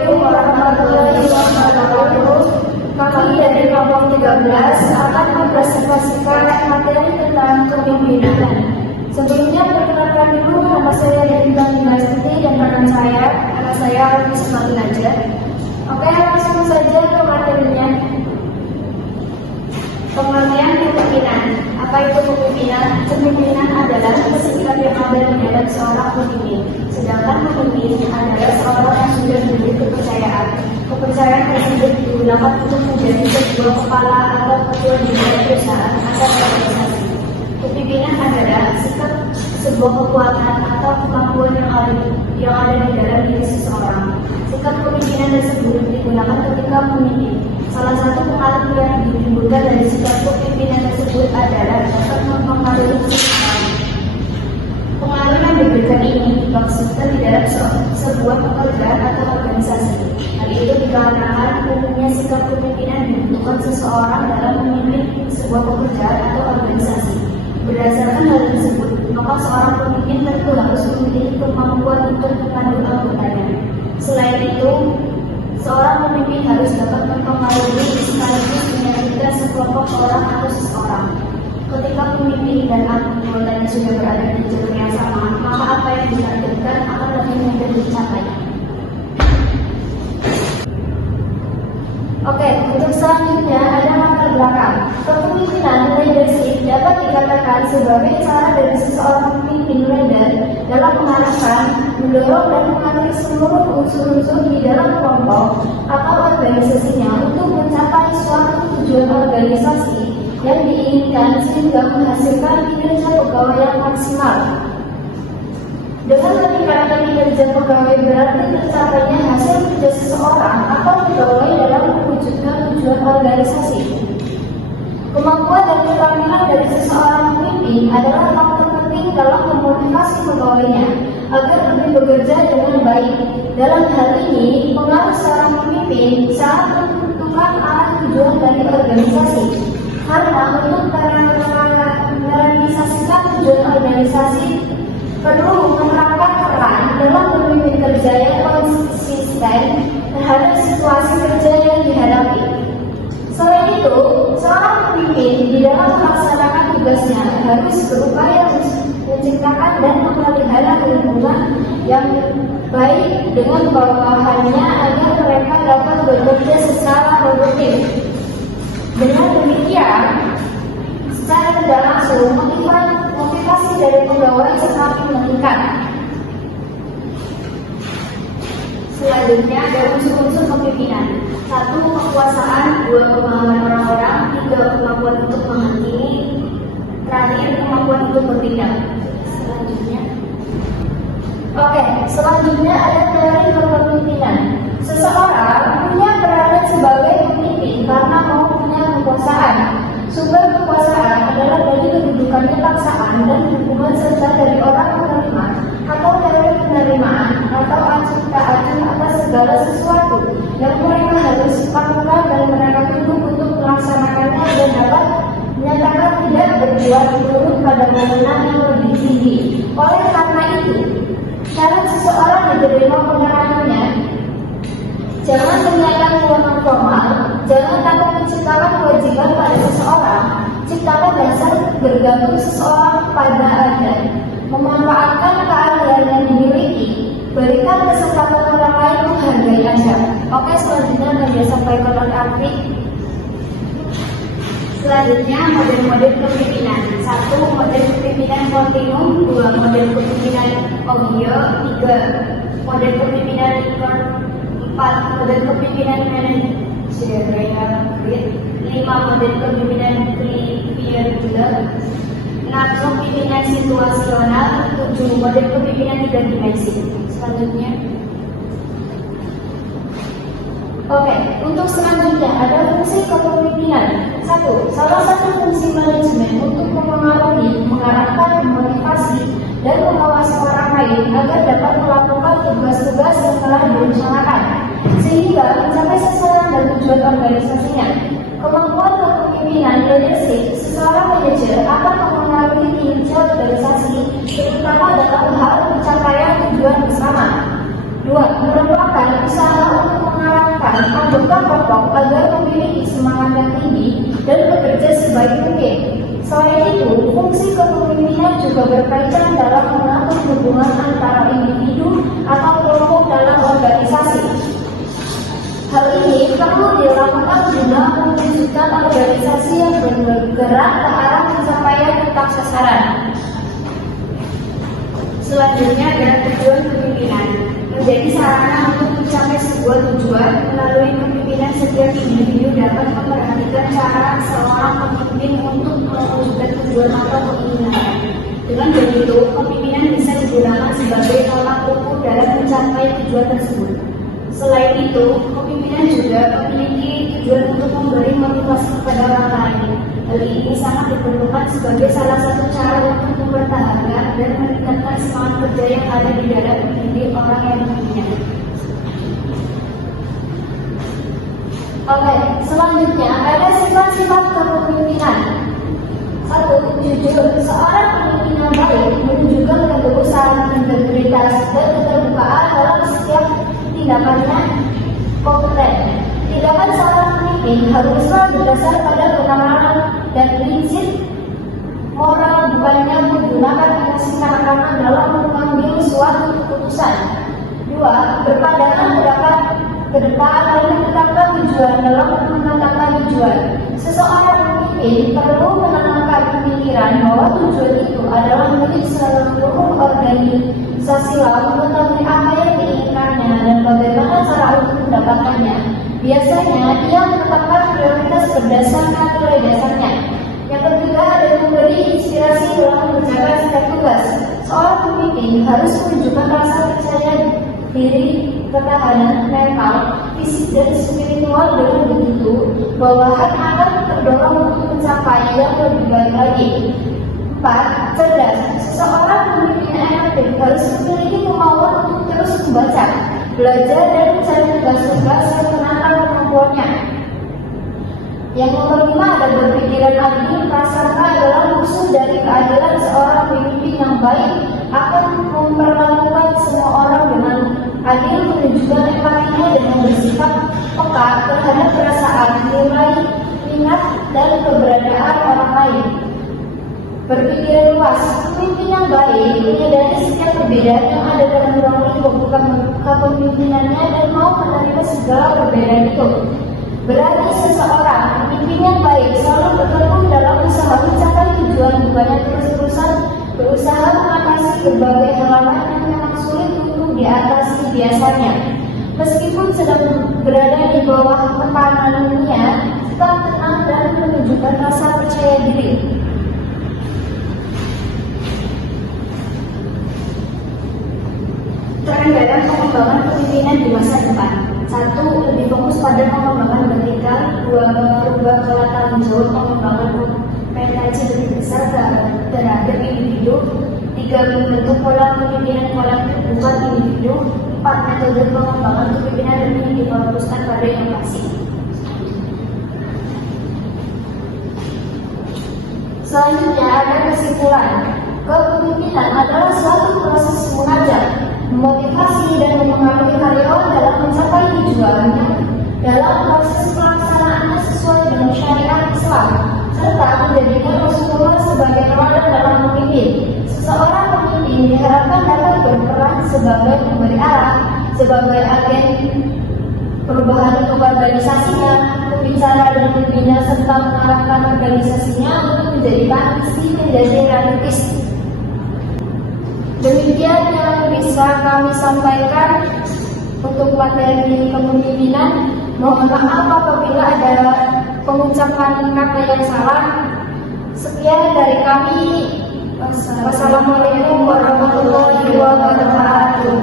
Assalamualaikum warahmatullahi wabarakatuh. Kami dari kelompok 13 akan mempresentasikan materi tentang kepemimpinan. Sebelumnya perkenalkan dulu, nama saya dari Bank University dan nama saya Risma Belajar. Oke, langsung saja ke materinya. Pengertian kepemimpinan. Apa itu kepemimpinan? Kepemimpinan adalah sikap yang ada di dalam seorang pemimpin. Sedangkan pemimpin adalah seorang yang sudah diberi kepercayaan. Kepercayaan tersebut digunakan untuk menjadi sebuah kepala atau ketua di dalam perusahaan atau organisasi. Kepemimpinan adalah sikap sebuah kekuatan atau kemampuan yang ada di dalam diri seseorang. Sikap kepemimpinan tersebut digunakan ketika memimpin. Salah satu pengaruh yang ditimbulkan dari sikap kepemimpinan tersebut adalah dapat mempengaruhi seseorang. Pengaruh yang diberikan ini dimaksudkan di dalam sebuah pekerjaan atau organisasi. Hal itu dikarenakan umumnya sikap kepemimpinan dibutuhkan seseorang dalam memimpin sebuah pekerjaan atau organisasi. Berdasarkan hal tersebut, maka seorang pemimpin tentu harus memiliki kemampuan untuk memandu anggotanya. Selain itu, seorang pemimpin harus dapat mempengaruhi sekaligus meyakinkan sekelompok orang atau seseorang. Ketika pemimpin dan anggotanya sudah berada di jalur yang sama, maka apa yang ditargetkan akan lebih mudah dicapai. Oke, untuk selanjutnya ada latar belakang. Kepemimpinan leadership dapat dikatakan sebagai cara dari seseorang pemimpin leader dalam mengarahkan, mendorong dan mengatur seluruh unsur-unsur di dalam kelompok atau organisasinya untuk mencapai suatu tujuan organisasi yang diinginkan sehingga menghasilkan kinerja pegawai yang maksimal. Dengan meningkatkan kinerja pegawai berarti tercapainya hasil kerja seseorang atau pegawai dalam mewujudkan tujuan organisasi. Kemampuan dan keterampilan dari seseorang pemimpin adalah faktor penting dalam memotivasi pegawainya agar lebih bekerja dengan baik. Dalam hal ini, pengaruh seorang pemimpin sangat menentukan arah tujuan dari organisasi. Karena untuk merealisasikan tujuan organisasi perlu menerapkan peran dalam memimpin kerja yang konsisten terhadap situasi kerja yang dihadapi. Selain itu, seorang pemimpin di dalam melaksanakan tugasnya harus berupaya menciptakan dan memelihara hubungan yang baik dengan bawahannya agar mereka dapat bekerja secara produktif. Dengan demikian, secara tidak langsung motivasi dari pegawai semakin meningkat. Selanjutnya ada unsur-unsur kepemimpinan. 1. Kekuasaan. 2. Pemahaman orang-orang. 3. Kemampuan untuk menghakimi. Terakhir, kemampuan untuk bertindak. Selanjutnya ada teori kepemimpinan. Seseorang punya peranan sebagai pemimpin karena mau punya kekuasaan. Sumber kekuasaan adalah dari kedudukannya paksaan dan hubungan serta dari orang menerima atau teori penerimaan atau acipta-acip atas segala sesuatu yang mereka harus lakukan dan mereka tunduk untuk melaksanakannya dan dapat menyatakan tidak berbuat turut pada wewenang yang lebih tinggi. Oleh karena itu, syarat seseorang diterima pengaruhnya jangan tanyakan wewenang formal, jangan takut menciptakan kewajiban pada seseorang, ciptakan dasar bergantung seseorang pada adat, memanfaatkan keahlian yang dimiliki, berikan kesempatan orang lain menghargai Anda. Oke, selanjutnya akan saya sampaikan oleh Arfi. Selanjutnya model-model kepemimpinan. 1. Model kepemimpinan kontinum. 2. Model kepemimpinan audio. 3. Model kepemimpinan 4. Model kepemimpinan manajerial. 5. Model kepemimpinan trivial. 6. Kepemimpinan situasional. 7. Model kepemimpinan 3 dimensi. Selanjutnya. Oke, untuk selanjutnya ada fungsi kepemimpinan. 1. Salah satu fungsi manajemen untuk mempengaruhi, mengarahkan, memotivasi, dan mengawasi orang lain agar dapat melakukan tugas-tugas yang telah direncanakan, sehingga mencapai sasaran dan tujuan organisasinya. Kemampuan kepemimpinan leadership, seseorang manajer akan mempengaruhi kinerja organisasi, terutama dalam hal pencapaian tujuan bersama. 2. Merupakan usaha untuk sebaik mungkin. Selain itu, fungsi kepemimpinan juga berkaitan dalam mengatur hubungan antara individu atau kelompok dalam organisasi. Hal ini perlu dilakukan guna mewujudkan organisasi yang bergerak ke arah pencapaian tepat sasaran. Selanjutnya adalah tujuan kepemimpinan. Menjadi sarana untuk mencapai sebuah tujuan, melalui kepemimpinan setiap individu dapat memperhatikan cara seorang pemimpin untuk mewujudkan tujuan atau keinginannya. Dengan begitu, kepemimpinan bisa digunakan sebagai tolak ukur dalam mencapai tujuan tersebut. Selain itu, kepemimpinan juga memiliki tujuan untuk memberi motivasi kepada orang lain. Hal ini sangat diperlukan sebagai salah satu cara untuk mempertahankan dan meningkatkan semangat kerja yang ada di dalam diri orang yang memimpinnya. Oke, selanjutnya ada sifat-sifat kepemimpinan. 1. Jujur. Seorang pemimpin yang baik menunjukkan ketulusan, integritas, dan keterbukaan dalam setiap tindakannya. Kompeten. Tindakan seorang pemimpin haruslah berdasar pada kenalan dan prinsip moral, bukannya menggunakan emosi kanak-kanak dalam mengambil suatu keputusan. 2. Berpandangan ke depan dan menetapkan tujuan dalam menetapkan tujuan. Seseorang pemimpin perlu menanamkan pemikiran bahwa tujuan itu adalah milik seluruh organisasi, lalu mengetahui apa yang diinginkannya dan bagaimana cara untuk mendapatkannya. Biasanya ia menetapkan prioritas berdasarkan nilai dasarnya. Yang ketiga adalah memberi inspirasi dalam mengerjakan setiap tugas. Seorang pemimpin harus menunjukkan rasa percaya diri, ketahanan mental, fisik, dan spiritual. Dengan begitu, bawahan akan terdorong untuk mencapai yang lebih baik lagi. 4. Cerdas. Seseorang pemimpin yang efektif harus memiliki kemauan untuk terus membaca, belajar, dan mencari tugas-tugas yang menantang kemampuannya. Yang nomor 5 adalah berpikiran adil. Prasangka adalah musuh dari keadilan. Seorang pemimpin yang baik akan memperlakukan semua orang dengan adil, menunjukkan empatinya dan bersifat peka terhadap perasaan, nilai, minat, dan keberadaan orang lain. Berpikir luas. Pemimpin yang baik menyadari setiap perbedaan yang ada dalam ruang lingkup kepemimpinannya dan mau menerima segala perbedaan itu. Berarti seseorang pemimpin yang baik selalu bertekun dalam usaha mencapai tujuan, bukannya terus-terusan berusaha mengatasi berbagai halangan yang memang sulit untuk diatasi biasanya. Meskipun sedang berada di bawah tekanannya, tetap tenang dan menunjukkan rasa percaya diri. Tren dalam pengembangan kepemimpinan di masa depan. 1. Lebih fokus pada pengembangan vertikal. 2. Merubah pola tanggung jawab pengembangan kompetensi lebih besar terhadap individu. 3. Membentuk pola kepemimpinan kolektif bukan individu. 4. Metode pengembangan kepemimpinan ini difokuskan pada inovasi. Selanjutnya ada kesimpulan. Kepemimpinan adalah suatu proses mengajar, memotivasi, dan mempengaruhi karyawan dalam mencapai tujuannya dalam proses pelaksanaannya sesuai dengan syariat Islam, serta menjadikan Rasulullah sebagai teladan dalam memimpin. Seseorang pemimpin diharapkan dapat berperan sebagai pemberi arah, sebagai agen perubahan untuk organisasinya, berbicara dan membina serta mengarahkan organisasinya untuk menjadikan visi menjadi realistis. Demikian yang bisa kami sampaikan untuk materi kepemimpinan. Mohon maaf apabila ada pengucapan kata yang salah. Sekian dari kami. Wassalamualaikum warahmatullahi wabarakatuh.